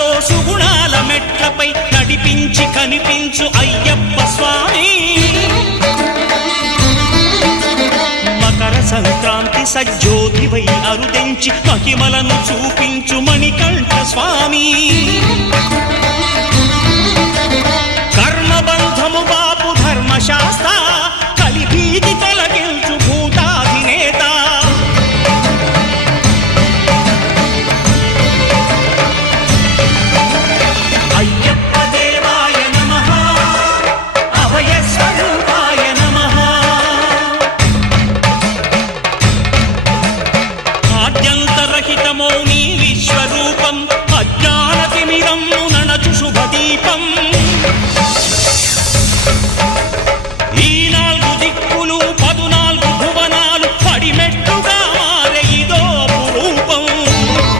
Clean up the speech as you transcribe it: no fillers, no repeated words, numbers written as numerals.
సుఖాలతో సుగుణాల మెట్లపై నడిపించి కనిపించు అయ్యప్ప స్వామి. మకర సంక్రాంతి సజ్జోతివై అరుదెంచి మహిమలను చూపించు మణికంఠ స్వామి. కర్మబంధము బాపు ధర్మశాస్త్ర